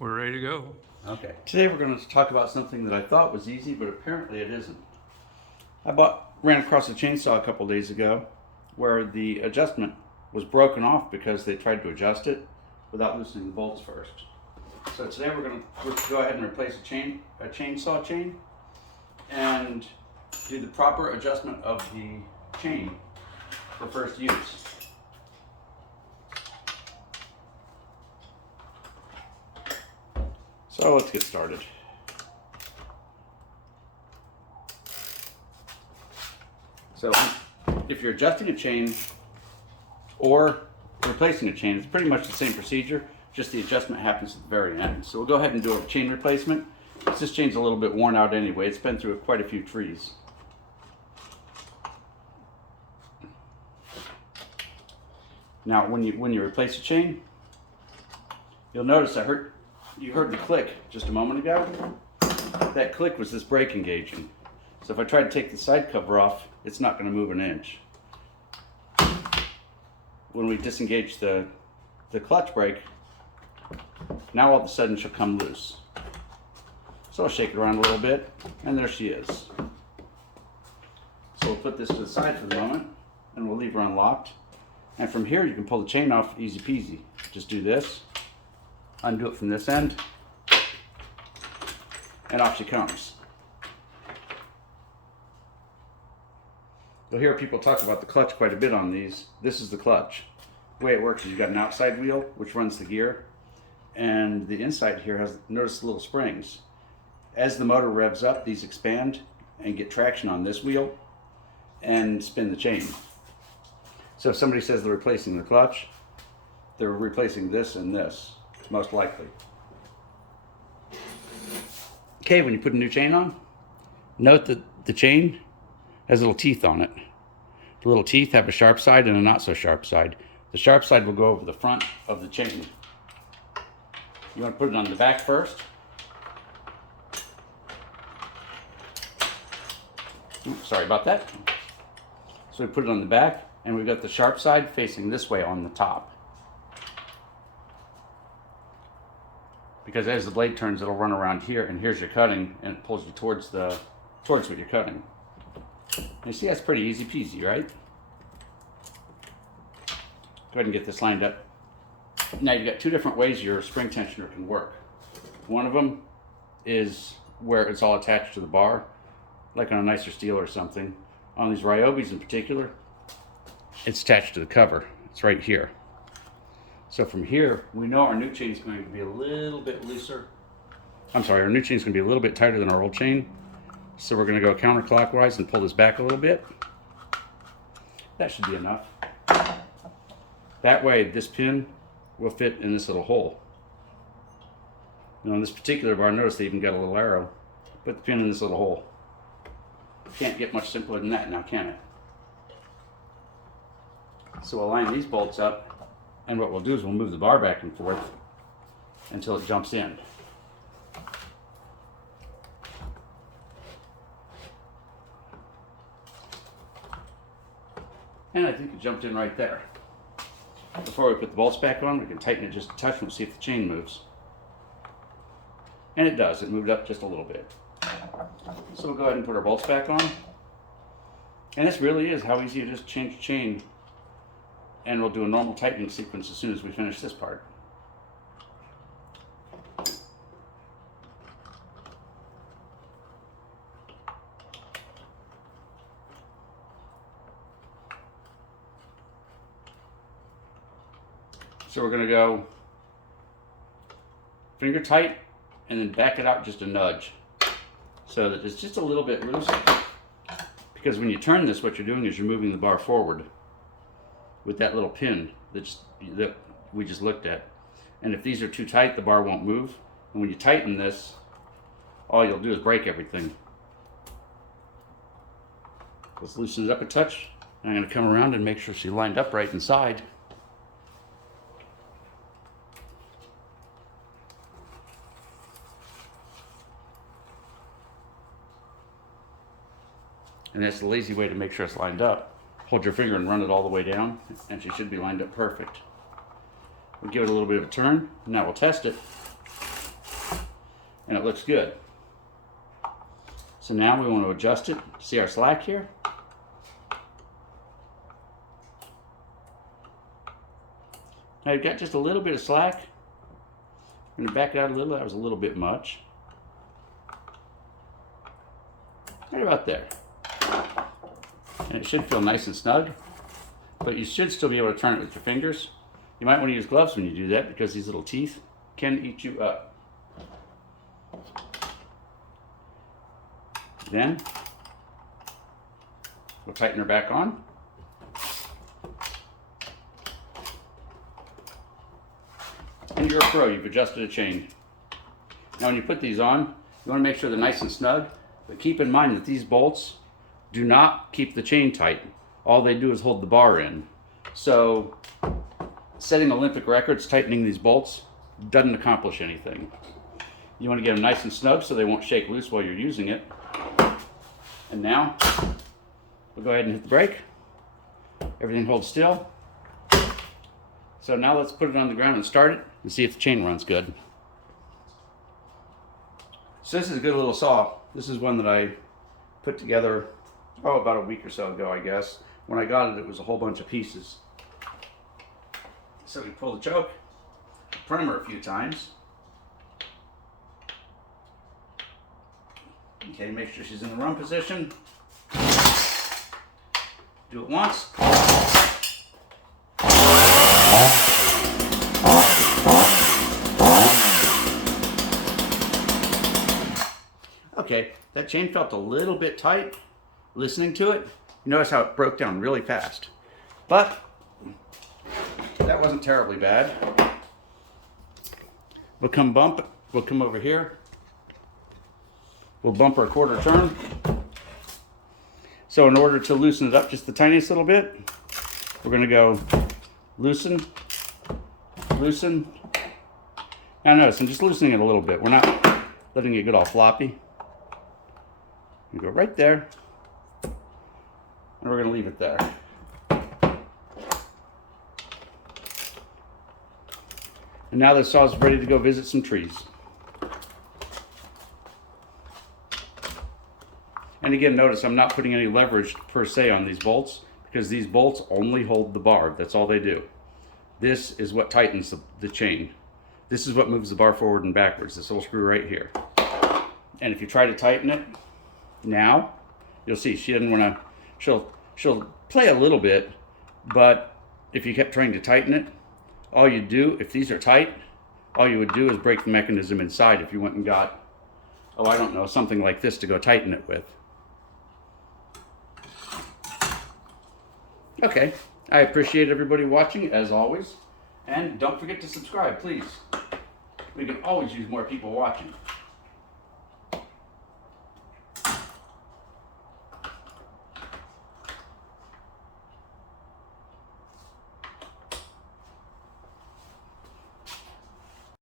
We're ready to go. Okay. Today we're going to talk about something that I thought was easy, but apparently it isn't. Ran across a chainsaw a couple days ago where the adjustment was broken off because they tried to adjust it without loosening the bolts first. So today we're going to go ahead and replace a chainsaw chain and do the proper adjustment of the chain for first use. So let's get started. So if you're adjusting a chain or replacing a chain, it's pretty much the same procedure, just the adjustment happens at the very end. So we'll go ahead and do a chain replacement. This chain's a little bit worn out anyway. It's been through quite a few trees. Now when you replace a chain, you'll notice you heard the click just a moment ago. That click was this brake engaging. So if I try to take the side cover off, it's not going to move an inch. When we disengage the clutch brake, now all of a sudden she'll come loose. So I'll shake it around a little bit, and there she is. So we'll put this to the side for the moment, and we'll leave her unlocked. And from here you can pull the chain off easy peasy. Just do this, undo it from this end, and off she comes. You'll hear people talk about the clutch quite a bit on these. This is the clutch. The way it works is you've got an outside wheel which runs the gear, and the inside here has, notice the little springs. As the motor revs up, these expand and get traction on this wheel and spin the chain. So if somebody says they're replacing the clutch, they're replacing this and this, most likely. Okay, when you put a new chain on, note that the chain has little teeth on it. The little teeth have a sharp side and a not so sharp side. The sharp side will go over the front of the chain. You want to put it on the back first. Oops, sorry about that. So we put it on the back, and we've got the sharp side facing this way on the top. Because as the blade turns, it'll run around here, and here's your cutting, and it pulls you towards what you're cutting. You see, that's pretty easy peasy, right? Go ahead and get this lined up. Now you've got two different ways your spring tensioner can work. One of them is where it's all attached to the bar, like on a nicer steel or something. On these Ryobis in particular, it's attached to the cover. It's right here. So from here, we know our new chain is going to be a little bit looser. Our new chain is going to be a little bit tighter than our old chain. So we're going to go counterclockwise and pull this back a little bit. That should be enough. That way, this pin will fit in this little hole. Now, on this particular bar, notice they even got a little arrow. Put the pin in this little hole. Can't get much simpler than that now, can it? So we'll line these bolts up, and what we'll do is we'll move the bar back and forth until it jumps in. And I think it jumped in right there. Before we put the bolts back on, we can tighten it just a touch and see if the chain moves. And it does. It moved up just a little bit. So we'll go ahead and put our bolts back on. And this really is how easy it is to change the chain. And we'll do a normal tightening sequence as soon as we finish this part. So we're going to go finger tight and then back it out just a nudge so that it's just a little bit loose. Because when you turn this, what you're doing is you're moving the bar forward with that little pin that we just looked at. And if these are too tight, the bar won't move. And when you tighten this, all you'll do is break everything. Let's loosen it up a touch. And I'm going to come around and make sure she's lined up right inside. And that's the lazy way to make sure it's lined up. Hold your finger and run it all the way down, and she should be lined up perfect. We'll give it a little bit of a turn. Now we'll test it. and it looks good. So now we want to adjust it. See our slack here? Now you've got just a little bit of slack. I'm going to back it out a little. That was a little bit much. Right about there. And it should feel nice and snug, but you should still be able to turn it with your fingers. You might want to use gloves when you do that because these little teeth can eat you up. Then we'll tighten her back on. And you're a pro, you've adjusted a chain. Now when you put these on, you want to make sure they're nice and snug, but keep in mind that these bolts do not keep the chain tight. All they do is hold the bar in. So setting Olympic records tightening these bolts doesn't accomplish anything. You want to get them nice and snug so they won't shake loose while you're using it. And now we'll go ahead and hit the brake. Everything holds still. So now let's put it on the ground and start it and see if the chain runs good. So this is a good little saw. This is one that I put together, about a week or so ago, I guess. When I got it, it was a whole bunch of pieces. So we pull the choke, primer a few times. Okay, make sure she's in the run position. Do it once. Okay, that chain felt a little bit tight listening to it. You notice how it broke down really fast. But that wasn't terribly bad. We'll come over here. We'll bump her a quarter turn. So in order to loosen it up just the tiniest little bit, we're going to go loosen, loosen. Now notice I'm just loosening it a little bit. We're not letting it get all floppy. We go right there, and we're going to leave it there. And now the saw is ready to go visit some trees. And again, notice I'm not putting any leverage per se on these bolts because these bolts only hold the bar. That's all they do. This is what tightens the chain. This is what moves the bar forward and backwards, this little screw right here. And if you try to tighten it now, you'll see she doesn't want to, she'll play a little bit, but if you kept trying to tighten it, all you do, if these are tight, all you would do is break the mechanism inside if you went and got, oh, I don't know, something like this to go tighten it with. Okay, I appreciate everybody watching as always, and don't forget to subscribe, please. We can always use more people watching.